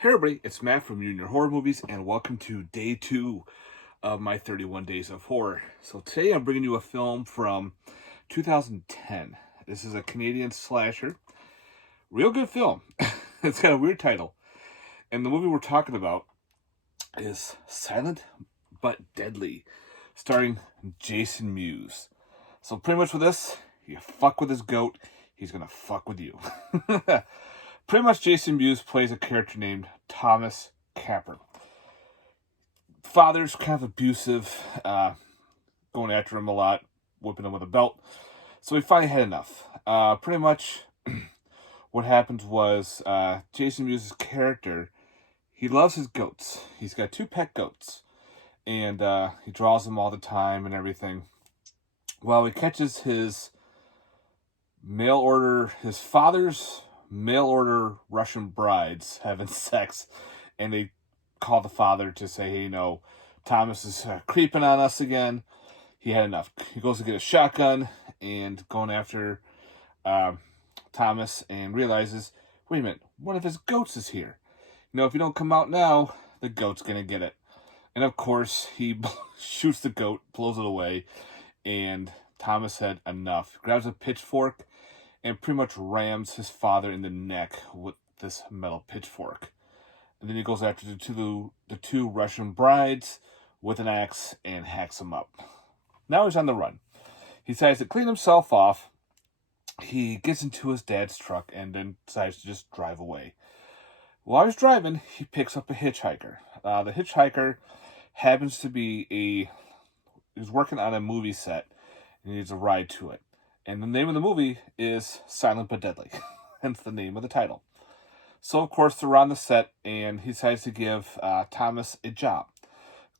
Hey everybody, it's Matt from Junior Horror Movies, and welcome to day 2 of my 31 Days of Horror. So today I'm bringing you a film from 2010. This is a Canadian slasher. Real good film. It's got a weird title. And the movie we're talking about is Silent but Deadly, starring Jason Mewes. So pretty much with this, you fuck with his goat, he's gonna fuck with you. Pretty much Jason Mewes plays a character named Thomas Capper. Father's kind of abusive, going after him a lot, whipping him with a belt. So he finally had enough. Pretty much what happened was Jason Mewes' character, he loves his goats. He's got 2 pet goats. And he draws them all the time and everything. Well, he catches his father's mail order Russian brides having sex, and they call the father to say, hey, Thomas is creeping on us again. He had enough. He goes to get a shotgun and going after Thomas and realizes, wait a minute, one of his goats is here. If you don't come out now, the goat's going to get it. And of course, he shoots the goat, blows it away, and Thomas had enough. Grabs a pitchfork and pretty much rams his father in the neck with this metal pitchfork. And then he goes after the 2 Russian brides with an axe and hacks them up. Now he's on the run. He decides to clean himself off. He gets into his dad's truck and then decides to just drive away. While he's driving, he picks up a hitchhiker. The hitchhiker happens to be he's working on a movie set and he needs a ride to it. And the name of the movie is Silent but Deadly, hence the name of the title. So, of course, they're on the set, and he decides to give Thomas a job.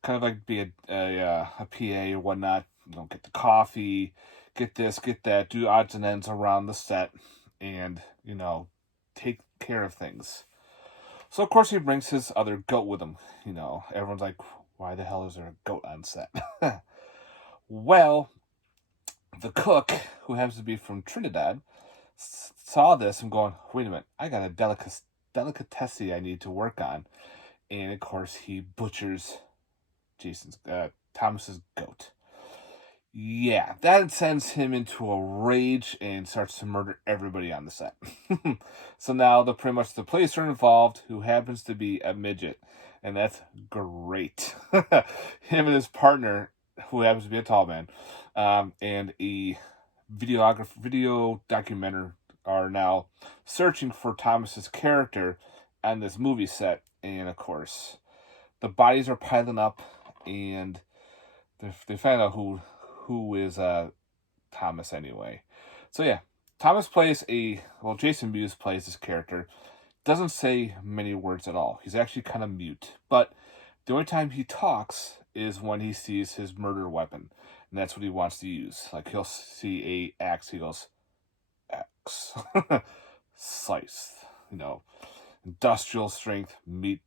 Kind of like be a PA or whatnot. Get the coffee, get this, get that, do odds and ends around the set, and, take care of things. So, of course, he brings his other goat with him. Everyone's like, why the hell is there a goat on set? Well, the cook, who happens to be from Trinidad, saw this and going, wait a minute, I got a delicatessen I need to work on. And of course, he butchers Thomas's goat. Yeah, that sends him into a rage and starts to murder everybody on the set. So now pretty much the police are involved, who happens to be a midget. And that's great. Him and his partner, who happens to be a tall man, and a video documenter are now searching for Thomas's character on this movie set. And of course, the bodies are piling up, and they find out who is Thomas anyway. So yeah, Jason Mewes plays this character. Doesn't say many words at all. He's actually kind of mute. But the only time he talks is when he sees his murder weapon. And that's what he wants to use. Like, he'll see a axe. He goes, axe. Slice. Industrial strength meat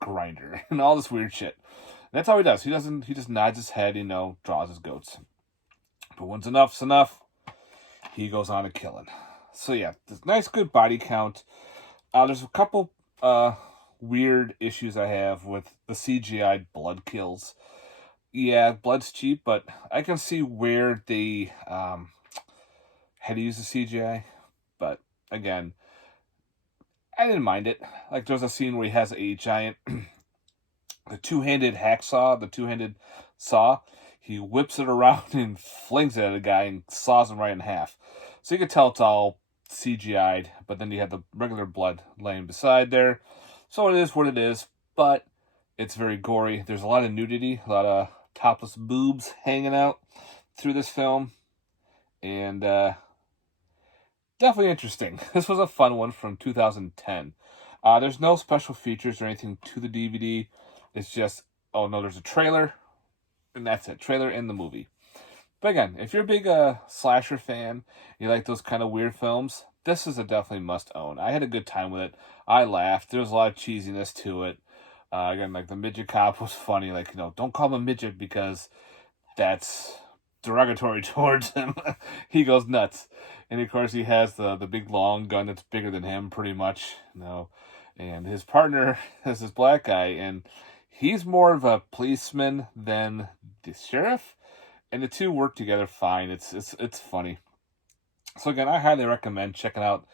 grinder. And all this weird shit. And that's all he does. He just nods his head, draws his goats. But once enough's enough, he goes on to killing. So yeah, this nice good body count. There's a couple weird issues I have with the CGI blood kills. Yeah, blood's cheap, but I can see where they had to use the CGI. But again, I didn't mind it. Like, there's a scene where he has a giant, the two-handed hacksaw, the two-handed saw. He whips it around and flings it at a guy and saws him right in half. So you can tell it's all CGI'd, but then you have the regular blood laying beside there. So it is what it is, but it's very gory. There's a lot of nudity, a lot of topless boobs hanging out through this film, and definitely interesting. This was a fun one from 2010. There's no special features or anything to the DVD. It's just, there's a trailer, and that's it. Trailer in the movie. But again, if you're a big slasher fan, you like those kind of weird films, this is a definitely must-own. I had a good time with it. I laughed. There was a lot of cheesiness to it. Again, like, the midget cop was funny. Like, don't call him a midget because that's derogatory towards him. He goes nuts. And, of course, he has the big long gun that's bigger than him, pretty much. and his partner is this black guy, and he's more of a policeman than the sheriff, and the two work together fine. It's funny. So again, I highly recommend checking out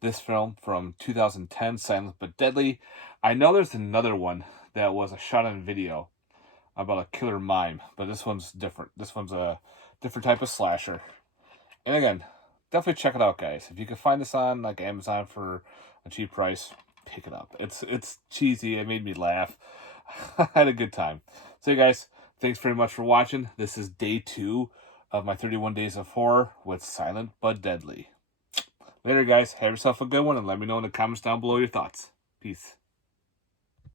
this film from 2010, Silent but Deadly. I know there's another one that was a shot on video about a killer mime, but this one's different. This one's a different type of slasher. And again, definitely check it out, guys. If you can find this on like Amazon for a cheap price, pick it up. It's cheesy. It made me laugh. I had a good time. So, you guys, thanks very much for watching. This is day 2 of my 31 Days of Horror with Silent but Deadly. Later, guys. Have yourself a good one, and let me know in the comments down below your thoughts. Peace.